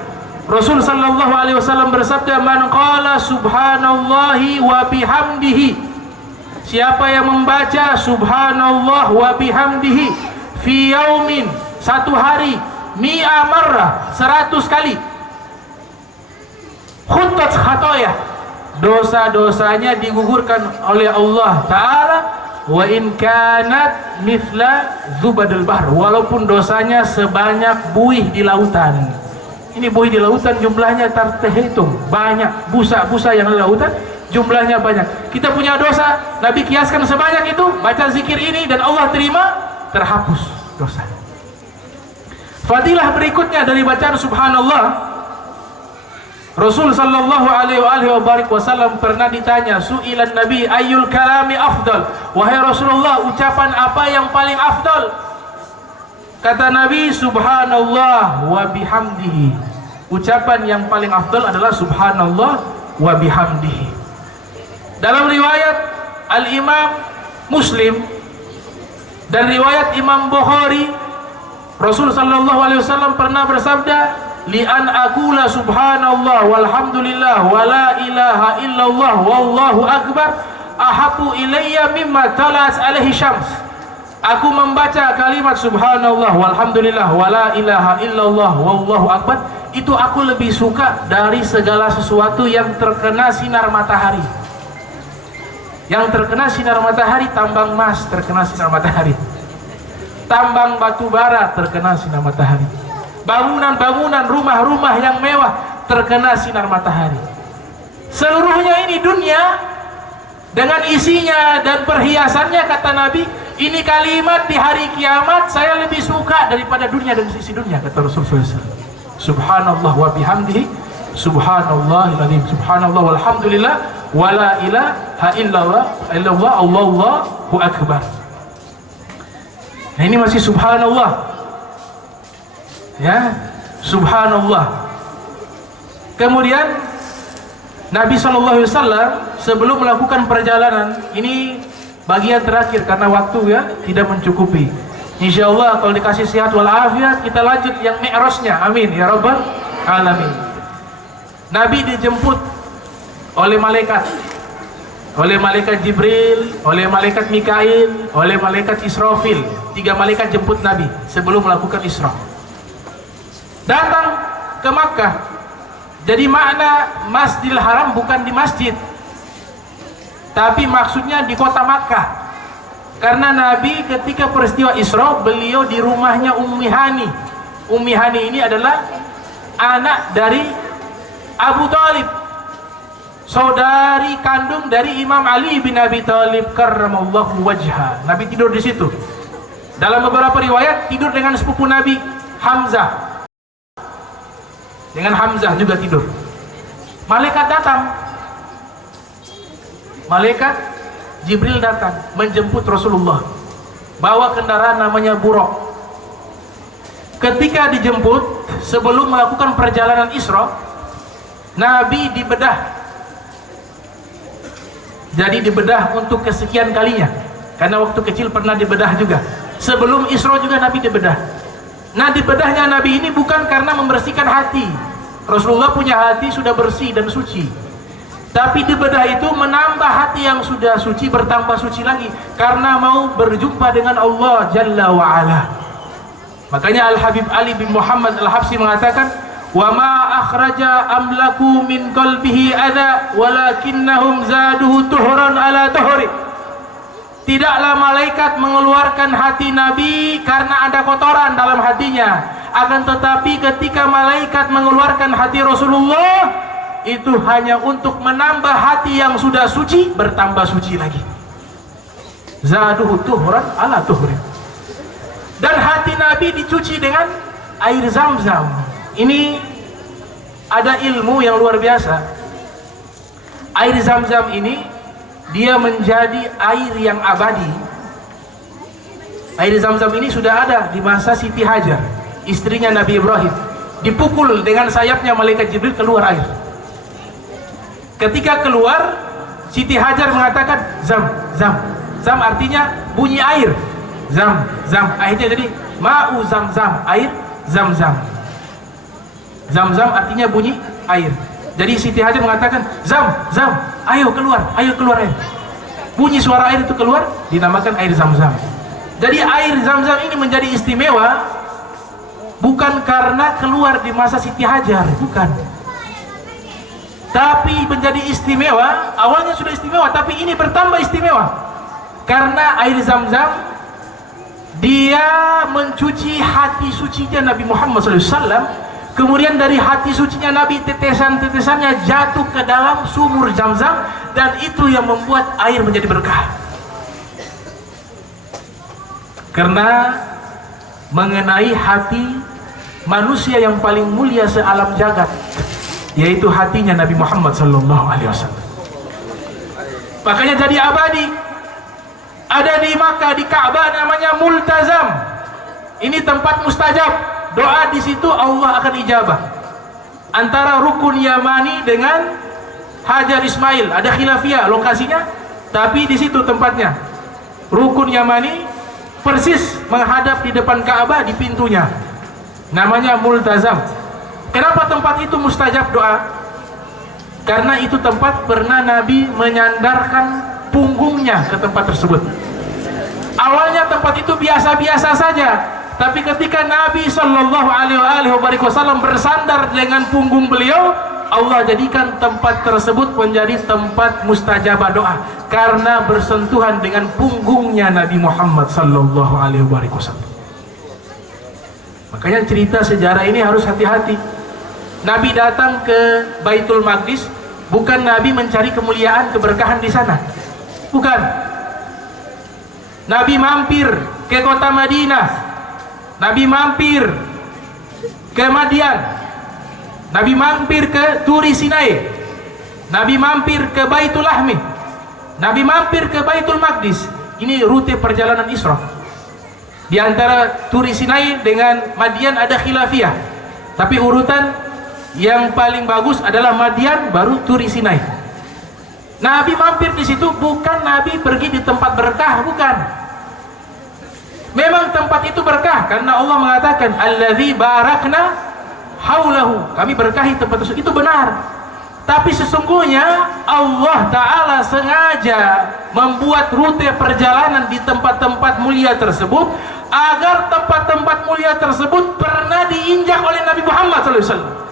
Rasul sallallahu alaihi wasallam bersabda, man qala subhanallahi wa bihamdihi, siapa yang membaca subhanallah wa bihamdihi fi yaumin, satu hari, mi'a marrah, 100 kali, khuttat khatoyah, dosa-dosanya digugurkan oleh Allah Ta'ala, wa in kanat mithla zubadul bahr, walaupun dosanya sebanyak buih di lautan. Ini buih di lautan jumlahnya tak terhitung, banyak busa-busa yang di lautan jumlahnya banyak. Kita punya dosa, Nabi kiaskan sebanyak itu, baca zikir ini dan Allah terima, terhapus dosa. Fadilah berikutnya dari bacaan subhanallah, Rasul sallallahu alaihi wasallam pernah ditanya, su'ilan Nabi ayyul kalami afdal, wahai Rasulullah, ucapan apa yang paling afdal? Kata Nabi, subhanallah wa bihamdihi, ucapan yang paling afdal adalah subhanallah wa bihamdihi. Dalam riwayat Al-Imam Muslim dan riwayat Imam Bukhari, Rasul sallallahu alaihi wasallam pernah bersabda, li an aqula subhanallah walhamdulillah wa la ilaha illallah wallahu akbar ahabu ilayya mimma talas alaihi syams. Aku membaca kalimat subhanallah walhamdulillah wa la ilaha illallah wallahu akbar, itu aku lebih suka dari segala sesuatu yang terkena sinar matahari. Yang terkena sinar matahari, tambang emas terkena sinar matahari, tambang batu bara terkena sinar matahari, bangunan-bangunan, rumah-rumah yang mewah terkena sinar matahari. Seluruhnya ini dunia dengan isinya dan perhiasannya, kata Nabi, ini kalimat di hari kiamat saya lebih suka daripada dunia dan sisi dunia, kata Rasulullah SAW. Subhanallah wa bihamdihi subhanallahil azim, subhanallah walhamdulillah wa la ilaha illallah Allahu akbar. Nah, ini masih subhanallah, ya, subhanallah. Kemudian Nabi SAW sebelum melakukan perjalanan, ini bagian terakhir karena waktu ya tidak mencukupi. Insyaallah kalau dikasih sehat walafiat kita lanjut yang mi'rajnya. Amin ya rabbal alamin. Nabi dijemput oleh malaikat Jibril, oleh malaikat Mikail, oleh malaikat Israfil. 3 malaikat jemput Nabi sebelum melakukan Isra. Datang ke Makkah. Jadi makna Masjidil Haram bukan di masjid, tapi maksudnya di kota Makkah. Karena Nabi ketika peristiwa Isra, beliau di rumahnya Ummi Hani. Ummi Hani ini adalah anak dari Abu Thalib, saudari kandung dari Imam Ali bin Abi Thalib karramallahu wajha. Nabi tidur di situ. Dalam beberapa riwayat tidur dengan sepupu Nabi Hamzah. Dengan Hamzah juga tidur. Malaikat datang. Malaikat Jibril datang menjemput Rasulullah. Bawa kendaraan namanya Buraq. Ketika dijemput, sebelum melakukan perjalanan Isra, Nabi dibedah. Jadi dibedah untuk kesekian kalinya. Karena waktu kecil pernah dibedah juga. Sebelum Isra juga Nabi dibedah. Nah, dibedahnya Nabi ini bukan karena membersihkan hati. Rasulullah punya hati sudah bersih dan suci. Tapi dibedah itu menambah hati yang sudah suci bertambah suci lagi. Karena mau berjumpa dengan Allah Jalla wa'ala. Makanya Al-Habib Ali bin Muhammad Al-Habsyi mengatakan, "Wa ma akhraja amlaku min qalbihi adha walakinnahum zaduhu tuhran ala tuhri." Tidaklah malaikat mengeluarkan hati Nabi karena ada kotoran dalam hatinya. Akan tetapi ketika malaikat mengeluarkan hati Rasulullah, itu hanya untuk menambah hati yang sudah suci bertambah suci lagi. Zaduhu tuhran ala tuhri. Dan hati Nabi dicuci dengan air Zam-Zam. Ini ada ilmu yang luar biasa. Air Zam-Zam ini dia menjadi air yang abadi. Air Zam-Zam ini sudah ada di masa Siti Hajar, istrinya Nabi Ibrahim. Dipukul dengan sayapnya malaikat Jibril, keluar air. Ketika keluar, Siti Hajar mengatakan Zam, Zam. Zam artinya bunyi air. Zam, Zam. Akhirnya jadi ma'u Zam-Zam, air Zam-Zam. Zam-Zam artinya bunyi air. Jadi Siti Hajar mengatakan Zam, Zam, ayo keluar air. Bunyi suara air itu keluar, dinamakan air Zam-Zam. Jadi air Zam-Zam ini menjadi istimewa bukan karena keluar di masa Siti Hajar, bukan. Tapi menjadi istimewa, awalnya sudah istimewa, tapi ini bertambah istimewa. Karena air Zam-Zam dia mencuci hati sucinya Nabi Muhammad SAW. Kemudian dari hati sucinya Nabi, tetesan-tetesannya jatuh ke dalam sumur Zam-Zam, dan itu yang membuat air menjadi berkah. Karena mengenai hati manusia yang paling mulia sealam jagat, yaitu hatinya Nabi Muhammad SAW. Makanya jadi abadi. Ada di Makkah, di Ka'bah, namanya Multazam. Ini tempat mustajab. Doa di situ Allah akan ijabah. Antara Rukun Yamani dengan Hajar Ismail, ada khilafiyah lokasinya, tapi di situ tempatnya. Rukun Yamani persis menghadap di depan Ka'bah, di pintunya. Namanya Multazam. Kenapa tempat itu mustajab doa? Karena itu tempat pernah Nabi menyandarkan punggungnya ke tempat tersebut. Awalnya tempat itu biasa-biasa saja, tapi ketika Nabi Shallallahu Alaihi Wasallam bersandar dengan punggung beliau, Allah jadikan tempat tersebut menjadi tempat mustajabah doa karena bersentuhan dengan punggungnya Nabi Muhammad Shallallahu Alaihi Wasallam. Makanya cerita sejarah ini harus hati-hati. Nabi datang ke Baitul Maqdis bukan Nabi mencari kemuliaan, keberkahan di sana. Bukan. Nabi mampir ke kota Madinah. Nabi mampir ke Madian. Nabi mampir ke Turi Sinai. Nabi mampir ke Baitul Lahmi. Nabi mampir ke Baitul Maqdis. Ini rute perjalanan Isra. Di antara Turi Sinai dengan Madian ada khilafiyah. Tapi urutan yang paling bagus adalah Madian, baru Turi Sinai. Nabi mampir di situ bukan Nabi pergi di tempat berkah, bukan. Memang tempat itu berkah karena Allah mengatakan allazi barakna haulahu, kami berkahi tempat tersebut, itu benar. Tapi sesungguhnya Allah Ta'ala sengaja membuat rute perjalanan di tempat-tempat mulia tersebut agar tempat-tempat mulia tersebut pernah diinjak oleh Nabi Muhammad SAW,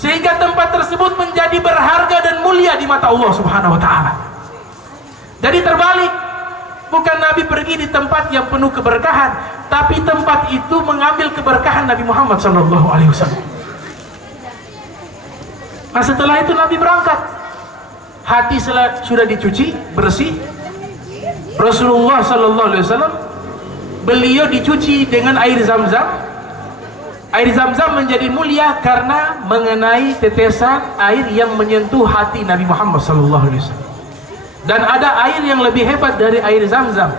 sehingga tempat tersebut menjadi berharga dan mulia di mata Allah Subhanahu wa Ta'ala. Jadi terbalik, bukan Nabi pergi di tempat yang penuh keberkahan, tapi tempat itu mengambil keberkahan Nabi Muhammad SAW. Nah setelah itu Nabi berangkat, hati sudah dicuci bersih. Rasulullah Sallallahu Alaihi Wasallam beliau dicuci dengan air Zam-Zam. Air Zam-Zam menjadi mulia karena mengenai tetesan air yang menyentuh hati Nabi Muhammad Sallallahu Alaihi Wasallam. Dan ada air yang lebih hebat dari air Zam-Zam,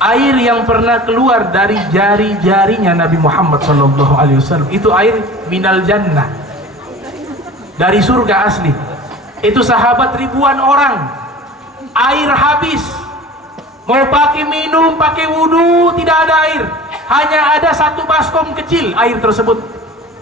air yang pernah keluar dari jari-jarinya Nabi Muhammad Sallallahu Alaihi Wasallam. Itu air minal jannah, dari surga asli. Itu sahabat ribuan orang, air habis, mau pakai minum, pakai wudhu, tidak ada air, hanya ada satu baskom kecil air tersebut.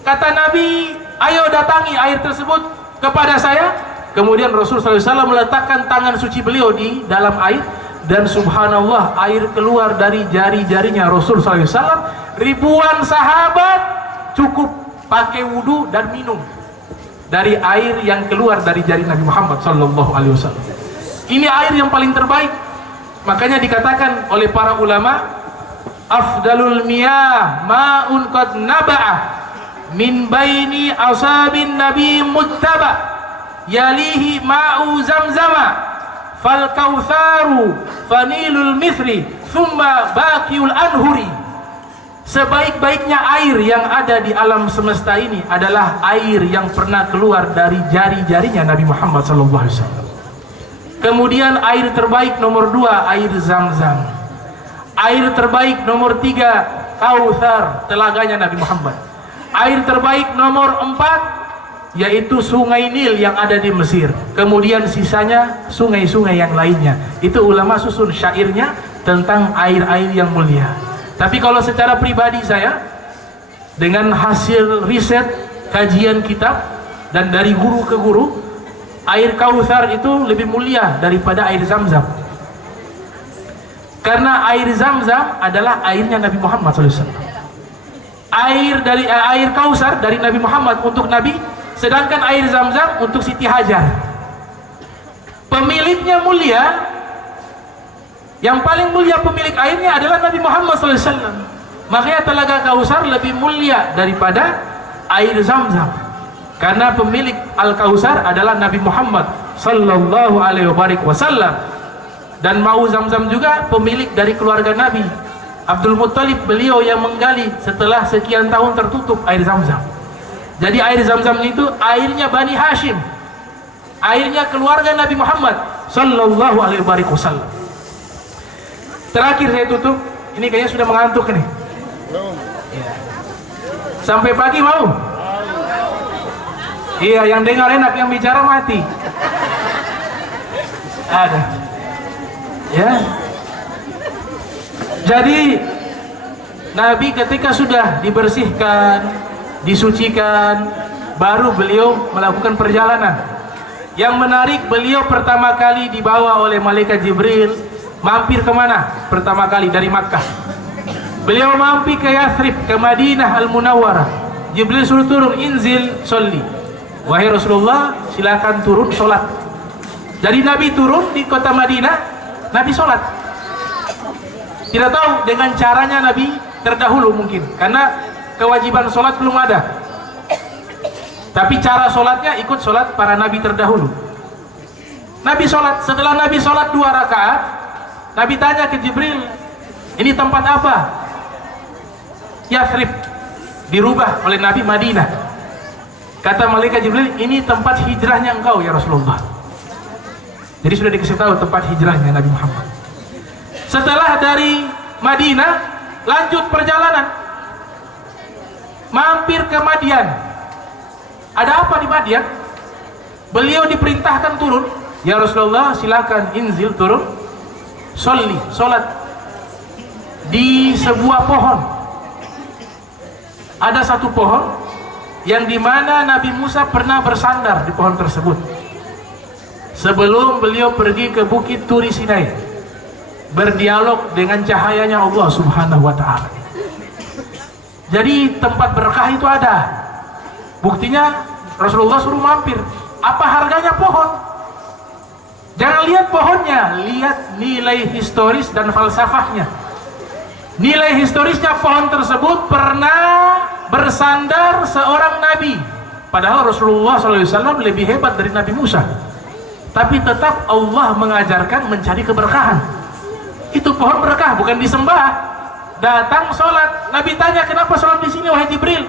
Kata Nabi, ayo datangi air tersebut kepada saya. Kemudian Rasulullah SAW meletakkan tangan suci beliau di dalam air, dan subhanallah, air keluar dari jari-jarinya Rasulullah SAW. Ribuan sahabat cukup pakai wudhu dan minum dari air yang keluar dari jari Nabi Muhammad SAW. Ini air yang paling terbaik. Makanya dikatakan oleh para ulama, afdalul miyah ma'un qad naba'a min baini asabin nabi muttaba yalihi ma'u zamzama fal kautharu fanilul mithri thumma baqiul anhuri. Sebaik-baiknya air yang ada di alam semesta ini adalah air yang pernah keluar dari jari-jarinya Nabi Muhammad SAW. Kemudian air terbaik nomor 2 air Zam-Zam. Air terbaik nomor 3 Kautsar, telaganya Nabi Muhammad. Air terbaik nomor 4 yaitu sungai Nil yang ada di Mesir. Kemudian sisanya sungai-sungai yang lainnya. Itu ulama susun syairnya tentang air-air yang mulia. Tapi kalau secara pribadi saya, dengan hasil riset, kajian kitab, dan dari guru ke guru, air Kautsar itu lebih mulia daripada air Zam-Zam. Karena air Zam-Zam adalah airnya Nabi Muhammad SAW. Air Kautsar dari Nabi Muhammad untuk Nabi, sedangkan air Zam-Zam untuk Siti Hajar. Pemiliknya mulia, yang paling mulia pemilik airnya adalah Nabi Muhammad SAW. Makanya telaga Kautsar lebih mulia daripada air Zam-Zam, karena pemilik Al-Kautsar adalah Nabi Muhammad Sallallahu Alaihi Wasallam. Dan mau Zam-Zam juga pemilik dari keluarga Nabi Abdul Muttalib, beliau yang menggali setelah sekian tahun tertutup air Zam-Zam. Jadi air Zam-Zam itu airnya Bani Hashim, airnya keluarga Nabi Muhammad Sallallahu Alaihi Wasallam. Terakhir saya tutup, ini kayaknya sudah mengantuk nih. Sampai pagi mau? Iya, yang dengar enak, yang bicara mati. Ada. Ya. Jadi Nabi ketika sudah dibersihkan, disucikan, baru beliau melakukan perjalanan. Yang menarik, beliau pertama kali dibawa oleh malaikat Jibril mampir kemana? Pertama kali dari Makkah. Beliau mampir ke Yathrib, ke Madinah Al-Munawwarah. Jibril suruh turun, inzil sholli. Wahai Rasulullah, silakan turun sholat. Jadi Nabi turun di kota Madinah, Nabi sholat. Tidak tahu dengan caranya Nabi terdahulu mungkin, karena kewajiban sholat belum ada. Tapi cara sholatnya ikut sholat para Nabi terdahulu. Nabi sholat, setelah Nabi sholat 2 rakaat, Nabi tanya ke Jibril, ini tempat apa? Yathrib, dirubah oleh Nabi Madinah. Kata malaikat Jibril, ini tempat hijrahnya engkau ya Rasulullah. Jadi sudah dikasih tahu tempat hijrahnya Nabi Muhammad. Setelah dari Madinah, lanjut perjalanan, mampir ke Madian. Ada apa di Madian? Beliau diperintahkan turun, ya Rasulullah silakan inzil turun, sholli, sholat di sebuah pohon. Ada satu pohon yang dimana Nabi Musa pernah bersandar di pohon tersebut sebelum beliau pergi ke bukit Turi Sinai, berdialog dengan cahayanya Allah Subhanahu wa Ta'ala. Jadi tempat berkah itu ada. Buktinya Rasulullah suruh mampir. Apa harganya pohon? Jangan lihat pohonnya, lihat nilai historis dan falsafahnya. Nilai historisnya, pohon tersebut pernah bersandar seorang nabi Padahal Rasulullah SAW lebih hebat dari Nabi Musa. Tapi tetap Allah mengajarkan mencari keberkahan. Itu pohon berkah, bukan disembah. Datang sholat, Nabi tanya, kenapa sholat di sini wahai Jibril?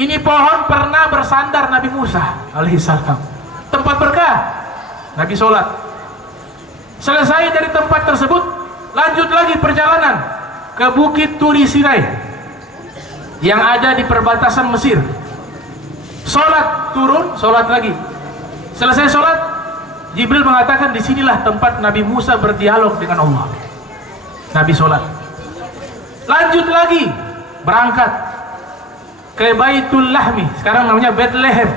Ini pohon pernah bersandar Nabi Musa alaihissalam. Tempat berkah. Nabi sholat. Selesai dari tempat tersebut, lanjut lagi perjalanan ke Bukit Turi Sinai yang ada di perbatasan Mesir. Sholat, turun, sholat lagi. Selesai sholat, Jibril mengatakan disinilah tempat Nabi Musa berdialog dengan Allah. Nabi sholat. Lanjut lagi, berangkat ke Baitul Lahmi. Sekarang namanya Bethlehem,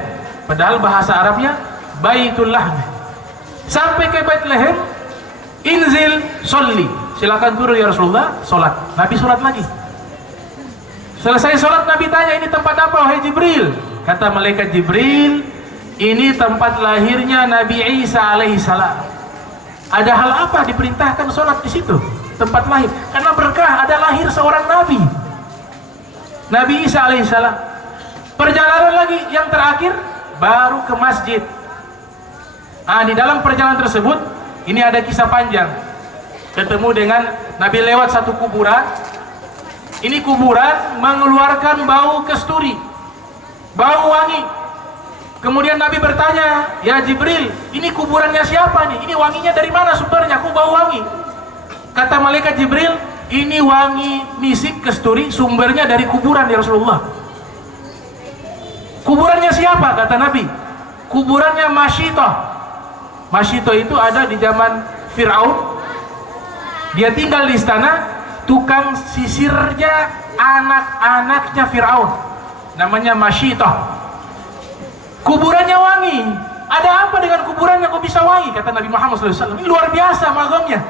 padahal bahasa Arabnya Baitul Lahmi. Sampai ke Bethlehem, inzil sholli, silakan turun ya Rasulullah, sholat. Nabi sholat lagi. Selesai sholat, Nabi tanya, ini tempat apa wahai Jibril? Kata malaikat Jibril, ini tempat lahirnya Nabi Isa alaihissalam. Ada hal apa diperintahkan sholat di situ? Tempat lahir. Karena berkah, ada lahir seorang Nabi, Nabi Isa alaihissalam. Perjalanan lagi yang terakhir, baru ke masjid. Di dalam perjalanan tersebut, ini ada kisah panjang. Ketemu dengan Nabi lewat satu kuburan. Ini kuburan mengeluarkan bau kasturi, bau wangi. Kemudian Nabi bertanya, ya Jibril, ini kuburannya siapa nih? Ini wanginya dari mana sumbernya? Kok bau wangi? Kata malaikat Jibril, ini wangi misik kasturi sumbernya dari kuburan ya Rasulullah. Kuburannya siapa? Kata Nabi, kuburannya Masyitoh. Masyitoh itu ada di zaman Fir'aun. Dia tinggal di istana, tukang sisirnya anak-anaknya Fir'aun, namanya Masyitoh. Kuburannya wangi. Ada apa dengan kuburannya kok bisa wangi? Kata Nabi Muhammad SAW, ini luar biasa magamnya.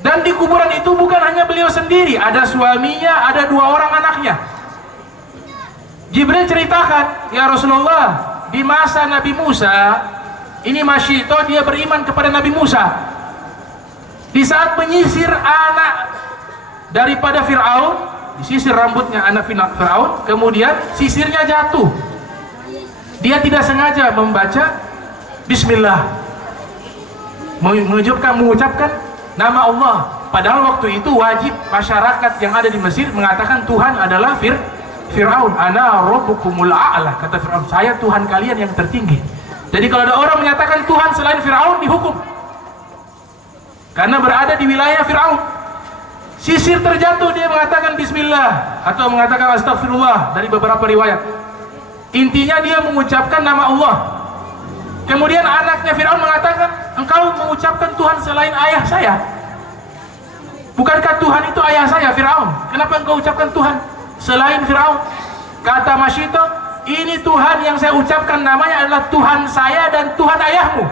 Dan di kuburan itu bukan hanya beliau sendiri, ada suaminya, ada 2 orang anaknya. Jibril ceritakan, ya Rasulullah, di masa Nabi Musa, ini Masyitoh dia beriman kepada Nabi Musa. Di saat menyisir anak daripada Fir'aun, disisir rambutnya anak Fir'aun, kemudian sisirnya jatuh. Dia tidak sengaja membaca Bismillah, mengucapkan nama Allah. Padahal waktu itu wajib masyarakat yang ada di Mesir mengatakan Tuhan adalah Fir'aun. Ana rabbukumul a'la, kata Fir'aun, saya Tuhan kalian yang tertinggi. Jadi kalau ada orang menyatakan Tuhan selain Fir'aun, dihukum karena berada di wilayah Fir'aun. Sisir terjatuh, dia mengatakan Bismillah atau mengatakan Astagfirullah dari beberapa riwayat. Intinya dia mengucapkan nama Allah. Kemudian anaknya Fir'aun mengatakan, engkau mengucapkan Tuhan selain ayah saya. Bukankah Tuhan itu ayah saya, Fir'aun? Kenapa engkau ucapkan Tuhan selain Fir'aun? Kata Masyitoh, ini Tuhan yang saya ucapkan namanya adalah Tuhan saya dan Tuhan ayahmu.